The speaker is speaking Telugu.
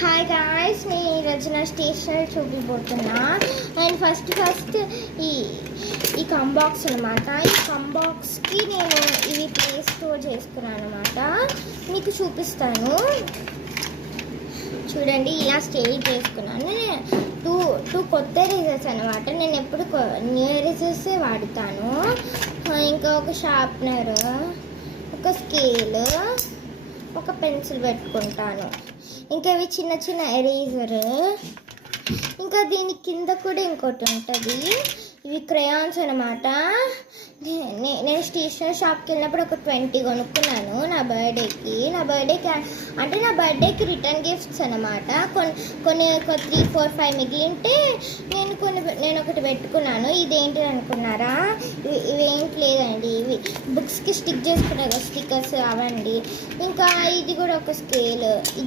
హాయ్ గాయ్స్, నేను ఈరోజు నా స్టేషనరీ చూపిపోతున్నా. అండ్ ఫస్ట్ ఈ ఈ కంబాక్స్ అనమాట. ఈ కంబాక్స్కి నేను ఇవి ప్లే స్టోర్ చేసుకున్నాను అనమాట. మీకు చూపిస్తాను చూడండి. ఇలా స్టేజ్ చేసుకున్నాను. టూ కొత్త ఎరేజర్స్ అనమాట. నేను ఎప్పుడు న్యూ ఎరేజర్సే వాడుతాను. ఇంకా ఒక షార్ప్నర్, ఒక స్కేల్, ఒక పెన్సిల్ పెట్టుకుంటాను. ఇంకా ఇవి చిన్న చిన్న ఎరేజర్. ఇంకా దీని కింద కూడా ఇంకోటి ఉంటుంది. ఇవి క్రేయాన్స్ అనమాట. నేను స్టేషనరీ షాప్కి వెళ్ళినప్పుడు ఒక 20 కొనుక్కున్నాను నా బర్త్డేకి. నా బర్త్డేకి రిటర్న్ గిఫ్ట్స్ అనమాట. కొన్ని 3, 4, 5 మిగిలింటే నేను ఒకటి పెట్టుకున్నాను. ఇదేంటి అనుకున్నారా? ఇవేంటి లేదండి, ఇవి బుక్స్కి స్టిక్ చేసుకునే స్టిక్కర్స్ అవండి. ఇంకా ఇది కూడా ఒక స్కేల్. ఇది